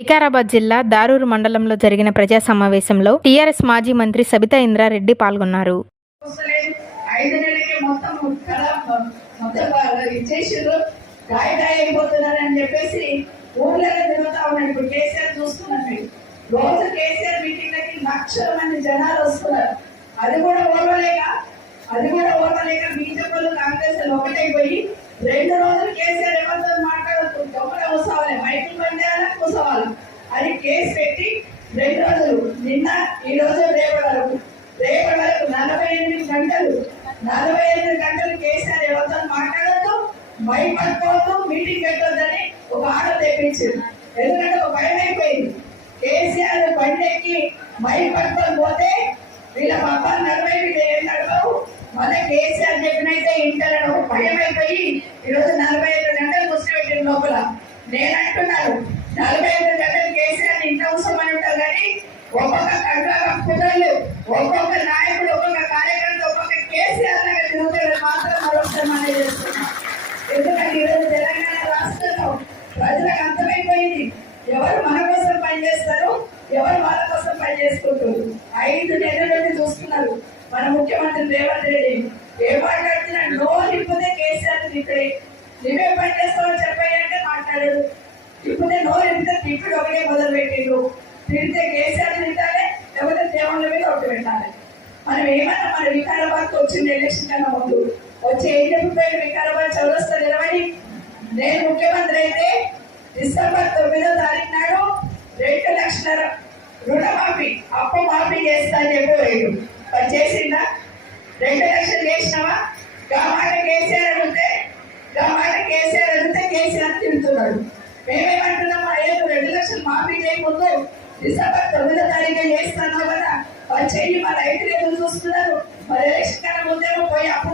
వికారాబాద్ జిల్లా దారూరు మండలంలో జరిగిన ప్రజా సమావేశంలో టీఆర్ఎస్ మాజీ మంత్రి సబితా ఇంద్రారెడ్డి పాల్గొన్నారు. అది కూడా ఓర్వలేక బీజేపీ కాంగ్రెస్ ఒకటైపోయి 2 రోజులు కేసీఆర్ ఎవరితో మాట్లాడుతూ దొంగల కూసోవాలి, మైకులు బందేయాలి, కూసోవాలి అని కేసు పెట్టి 2 రోజులు నిన్న ఈ రోజు రేపటి వరకు 48 గంటలు కేసీఆర్ ఎవరితో మాట్లాడద్దు, మైక్ పట్టుకోవద్దు, మీటింగ్ పెట్టొద్దని ఒక ఆర్డర్ తెప్పించింది. ఎందుకంటే ఒక భయం అయిపోయింది. కేసీఆర్ బండెక్కి మైక్ పట్టుకొని పోతే వీళ్ళ పబ్బా 40 ఏళ్ళు అడగవు, మన కేసీఆర్ చెప్పినైతే ఇంటారని ఒక భయం అయిపోయి ఈరోజు 45 గంటలు కూర్చోబెట్టిన లోపల. నేను అంటున్నాను 45 గంటలు కేసీఆర్ ఇంట్లో కూర్చోమని ఉంటారు కానీ ఒక్కొక్క కుట్రలు, ఒక్కొక్క నాయకుడు, ఒక్కొక్క కార్యకర్త, ఒక్కొక్క కేసీఆర్ లాగా తిరుగుతాడు మాత్రం మరొకసారి మనం చేస్తున్నాం. ఎందుకంటే ఈరోజు తెలంగాణ రాష్ట్రంలో ప్రజలకు అర్థమైపోయింది ఎవరు మన కోసం పనిచేస్తారు, ఎవరు వాళ్ళ కోసం పనిచేసుకుంటారు. 5 నెలల నుండి చూస్తున్నారు మన ముఖ్యమంత్రి రేవంత్ రెడ్డి ఏం మాట్లాడుతున్నాడు. నోరు ఇప్పుడే కేసీఆర్ తిప్పడే, నువ్వే పని చేస్తావని చెప్పాయంటే మాట్లాడాడు. ఇప్పుడే నోరు ఇప్పుడే తిప్పుడు ఒకటే మొదలు పెట్టిండు. తిడితే కేసీఆర్ తింటారే, లేకపోతే దేవుళ్ళ మీద ఒకటి పెట్టాలి. మనం ఏమన్నా మన వికారాబాద్కి వచ్చింది ఎలక్షన్ కన్నా ముందు వచ్చి ఏం చెప్పిపోయాడు, వికారాబాద్ చౌరస్తా నిలబడి నేను ముఖ్యమంత్రి అయితే డిసెంబర్ 9వ తారీఖు నాడు 2 లక్షల రుణమాఫీ అప్పు మాఫీ చేస్తా అని చెప్పి చేసిందా? 2 లక్షలు చేసినావా? మాట కేసీఆర్ అడిగితే కేసీఆర్ తింటున్నాడు. మేమేమంటున్నాం, 2 లక్షలు మాఫీ చేయకూడదు, డిసెంబర్ 9వ తారీఖు చేస్తున్నావు కదా చెయ్యి. మా రైతులు ఎదురు చూస్తున్నారు, మరి ఎలక్షన్ కన్నా ముందేమో పోయి అప్పు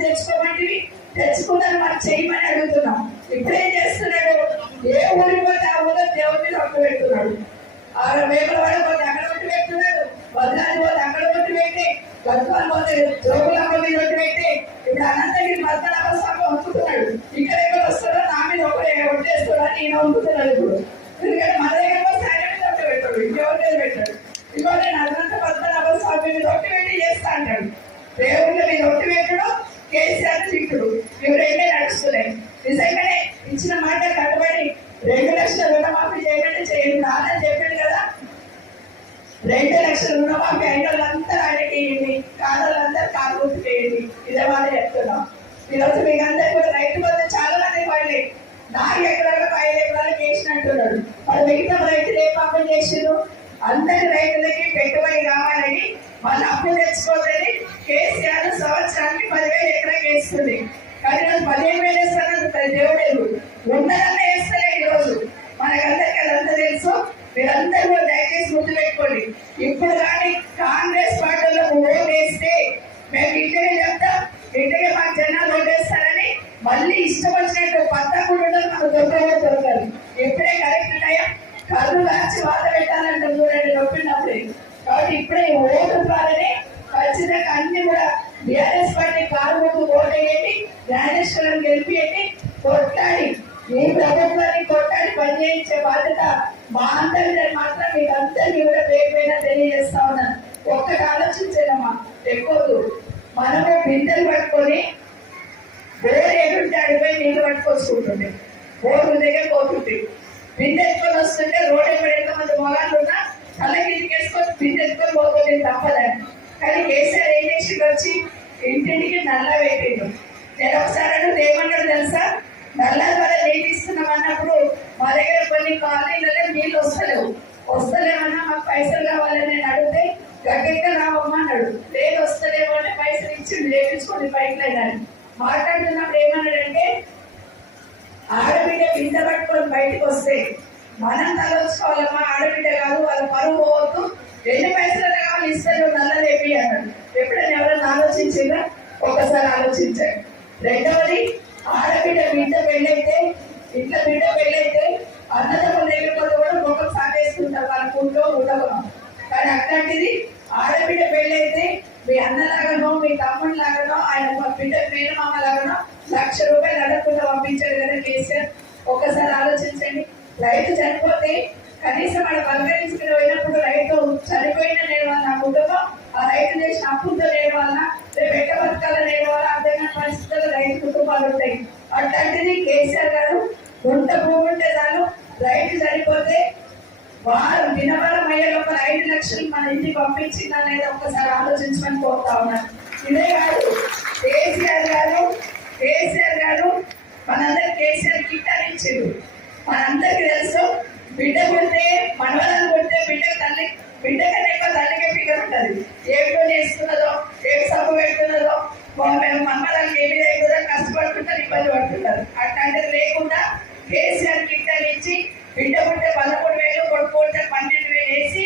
తెచ్చుకున్నారు, మరి చెయ్యమని అడుగుతున్నాం. ఇప్పుడేం చేస్తున్నాడు, ఏ ఊరికి పోతే ఆ ఊళ్ళో దేవుడి మీద ఒట్టు పెడుతున్నాడు. వేపలవాడ పోతే అక్కడ ఒట్టు పెడుతున్నాడు, వదలాది పోతే అక్కడ ఒట్టు పెట్టి, గద్వాలు పోతే జోగులమ్మ మీద ఒట్టు పెట్టి, ఇప్పుడు అనంతగిరి పద్మనాభ స్వామి వంపుతున్నాడు. ఇక్కడ ఎక్కడ వస్తాడో నా మీద ఒకటే ఒట్టేస్తాడని ఈయన వంపుతున్నాడు. ఇప్పుడు ఎందుకంటే మన దగ్గర పోతే ఆయన మీద ఒట్టు పెట్టాడు, ఇంకెవరి మీద పెట్టాడు. ఇంకో నేను అనంత పద్మనాభ స్వామి మీద ఒట్టు పెట్టి చేస్తా అంటాడు. దేవుళ్ళ మీద ఒట్టు పెట్టడు, కేసీఆర్ తిట్టుడు, ఇవి 2 నడుస్తున్నాయి. నిజంగానే ఇచ్చిన మాట కట్టుబడి 2 లక్షల రుణమాఫీ చేయమంటే చేయండి రాదని చెప్పింది కదా. 2 లక్షల రుణమాఫీ అయిన వాళ్ళంతా ఆయనకి కాదలందరూ కాలుగుర్తు చేయండి. ఇదే వాళ్ళు చెప్తున్నాం. ఈరోజు మీకు అందరు కూడా రైతు బంధు చాలా మంది పడలే, 4 ఎకరాలకు 5 ఎకరాలకు వేసినట్టున్నాడు. వాళ్ళు మిగతా రైతులు ఏ పాపం చేసిండ్రు? అందరి రైతులకి పెట్టుబడి కావాలని వాళ్ళు అప్పు తెచ్చుకోవాలని కేసీఆర్ సంవత్సరానికి 10,000 ఎకరాకి వేస్తుంది. కానీ 15,000 వేస్తాను దేవుడేరు ఉండదన్న వేస్తలే. ఈరోజు మనకందరికీ అదంతా తెలుసు. మీరందరూ కూడా దయచేసి గుర్తు పెట్టుకోండి. ఇప్పుడు కానీ కాంగ్రెస్ పార్టీలో ఓటు వేస్తే మేము ఇంటికి చెప్తాం, ఇంటికి మాకు జనాలు ఓటేస్తారని మళ్ళీ ఇష్టం వచ్చినట్టు పద్దకుండా మాకు దొరకదు. ఇప్పుడే కరెక్ట్ ఉన్నాయా? కళ్ళు రాచి వాత పెట్టాలంటే చూడండి నొప్పినప్పుడే. కాబట్టి ఇప్పుడే ఓటు ద్వారానే ఖచ్చితంగా అన్ని కూడా బీఆర్ఎస్ పార్టీ కారుకు ఓటేయండి, జ్ఞానేశ్వరం గెలిపియండి, కొట్టాడి ఈ ప్రభుత్వాన్ని కొట్టాడి పనిచేయించే బాధ్యత మా అందరి మాత్రం మీకు అందరికీ కూడా పేరుపైన తెలియజేస్తా ఉన్నాను. ఒక్కటి ఆలోచించేదమ్మా, ఎక్కువ మనము బిందెలు పట్టుకొని బోరు ఎదుంటే అడిపోయి నీళ్ళు పట్టుకొచ్చుకుంటుండే, బోరు దగ్గర పోతుంటే బిందెత్తుకొని వస్తుంటే రోడ్డు ఎక్కడ ఎంతమంది మొగాళ్ళు ఉన్నా తలకింటికి వేసుకొని బిందెత్తుకొని పోతుంది తప్పదని. కానీ కేసీఆర్ ఏం చేసి వచ్చి ఇంటింటికి నల్ల పెట్టిండు. నేను ఒకసారి అడుగుతూ ఏమన్నాడు తెలుసా, నల్ల ద్వారా నీళ్ళు ఇస్తున్నాం అన్నప్పుడు మా దగ్గర కొన్ని కాలనీలలో నీళ్ళు వస్తలేమన్నా మాకు పైసలు కావాలని నేను అడిగితే గట్టిగా రావమ్మన్నాడు. లేదు వస్తలేమో అంటే పైసలు ఇచ్చి లేపించుకోండి పైకి లేదని మాట్లాడుతున్నప్పుడు ఏమన్నాడంటే, ఆడబిడ్డ బిందె పట్టుకొని బయటకు వస్తే మనం తలొచ్చుకోవాలమ్మా, ఆడబిడ్డ కాదు, వాళ్ళ పరువు పోవద్దు, 2 పైసలు కావాలి ఇస్తారు నల్ల లేపి అన్నాడు. ఎప్పుడైనా ఎవరైనా ఆలోచించిందా? ఒకసారి ఆలోచించాడు. రెండవది, ఆడబిడ్డ పెళ్ళైతే ఇంట్లో బిడ్డ పెళ్ళైతే అన్నదమ్ముల దగ్గర కూడా మొక్కలు సాగేసుకుంటారు, వాళ్ళ కుంటూ ఉండవడం. కానీ అట్లాంటిది ఆడబిడ్డ పెళ్ళైతే మీ అన్నలాగనో మీ తమ్ముడు లాగానో ఆయన బిడ్డ మేనమామ లాగానో ₹1,00,000 అడగకుండా పంపించాడు కదా కేసీఆర్. ఒక్కసారి ఆలోచించండి. రైతు చనిపోతే కనీసం వాడు పలకరించుకుని పోయినప్పుడు రైతు చనిపోయిన నేను వల్ల నా కుటుంబం ఆ రైతు చేసిన అప్పులతో నేను వల్ల రేపు ఎట్ట బతకాల నేను వల్ల అర్థం కాని పరిస్థితుల్లో రైతు కుటుంబాలు ఉంటాయి. అట్లాంటిది కేసీఆర్ గారు గుంట భూమి ఉంటే చాలు రైతు చనిపోతే వారం దినవరం అయ్యే ఒక 5 లక్షలు మన ఇంటికి పంపించిందా అనేది ఒక్కసారి ఆలోచించమని కోరుతా ఉన్నాను. ఇదే కాదు కేసీఆర్ గారు మనందరికి కేసీఆర్ కిట్ అని ఇచ్చిండు. మనందరికి తెలుసు బిడ్డ పుడితే మనవరాలు పుడితే బిడ్డ కన్నా ఎక్కువ తల్లికే ఫిగర్ ఉంటుంది. ఏమిటో చేస్తున్నదో ఏమి సబ్బు పెడుతున్నదో మనవరాలకి ఏమి లేకుండా కష్టపడుతుంటారు, ఇబ్బంది పడుతుంటారు. అట్లాంటిది లేకుండా కేసీఆర్ కిట్ అని ఇచ్చి బిడ్డ పుట్టే 13,000 కొడుకు పుట్టే 12,000 వేసి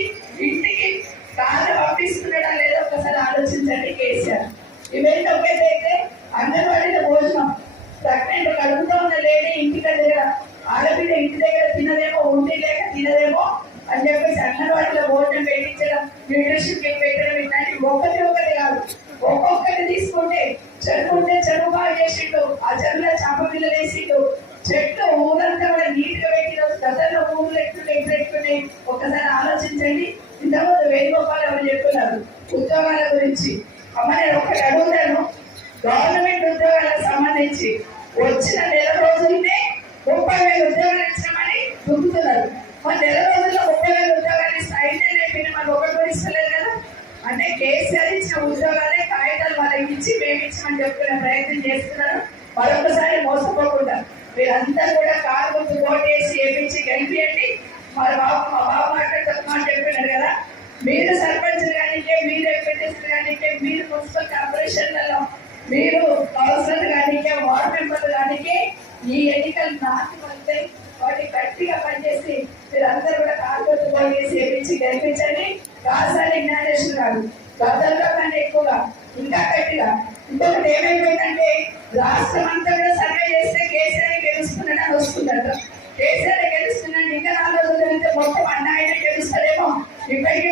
ఇంటికి కాళ్ళు పంపిస్తున్నాడా లేదో ఒకసారి ఆలోచించండి కేసీఆర్. ఇవన్నీ ఒకేదైతే అంగన్వాడీలో భోజనం ప్రెగ్నెంట్ కడుపుతో ఉన్న లేడీ ఇంటి దగ్గర ఆడపిల్ల ఇంటి దగ్గర తినదేమో, ఉండి లేక తినదేమో అని చెప్పేసి అంగన్వాడీలో భోజనం పెట్టించడం, న్యూట్రిషన్ కిట్ పెట్టడం ఇట్లాంటి ఒకటి కాదు. ఒక్కొక్కటి తీసుకుంటే చెరువు ఉంటే చెరువు బాగా చేసిండు, ఆ చెరువులో చేప పిల్లలు వేసిండు, చెట్లు ఊరంతా కూడా నీట్ గా పెట్టిన గతంలో ఊర్లు ఎట్లున్నాయి ఒకసారి ఆలోచించండి. ఇంతకుముందు వేణుగోపాల్ ఎవరు చెప్తున్నారు ఉద్యోగాల గురించి. అమ్మ నేను ఒకటి అడుగుతాను, గవర్నమెంట్ ఉద్యోగాలకు సంబంధించి వచ్చిన నెల రోజులనే 30,000 ఉద్యోగాలు ఇచ్చినామని దుక్కుతున్నారు. మరి నెల రోజుల్లో 30,000 ఉద్యోగాలు ఇస్తే అయితే లేకపోయినా మనకు ఒకటి కూడా ఇస్తలేదు కదా. అంటే కేసీఆర్ ఇచ్చిన ఉద్యోగాలే కాగితాలు వాళ్ళకి ఇచ్చి మేము ఇచ్చామని చెప్పుకునే ప్రయత్నం చేస్తున్నారు. మరొకసారి మోసపోకుండా మీరంతా కూడా కారు ముందు ఓటేసి వేపించి గెలిపియండి. మా బాబు మాట్లాడుతున్నా చెప్పినారు కదా, మీరు సర్పంచ్లు కానీ మీరు ఎంపీటీసీలు కానీ మీరు మున్సిపల్ కార్పొరేషన్లలో మీరు కౌన్సిలర్లు కానీ వార్డు మెంబర్లు కానీ ఈ ఎన్నికలు నాటి వస్తే వాటి గట్టిగా పనిచేసి మీరందరూ కూడా కారు ఓటేసి వేపించి గెలిపించండి. కాసారి జ్ఞానేశ్వర్ గారు గతంలో కన్నా ఎక్కువగా ఇంకా గట్టిగా. ఇంకొకటి ఏమైపోయిందంటే రాష్ట్రం అంతా కూడా సర్వే చేస్తే కేసీఆర్ గెలుస్తున్నాడని వస్తుందట. కేసీఆర్ గెలుస్తున్నాడు ఇంకా 4 రోజులు వెళ్తే మొత్తం అన్న ఆయన గెలుస్తాడేమో. ఇప్పటికీ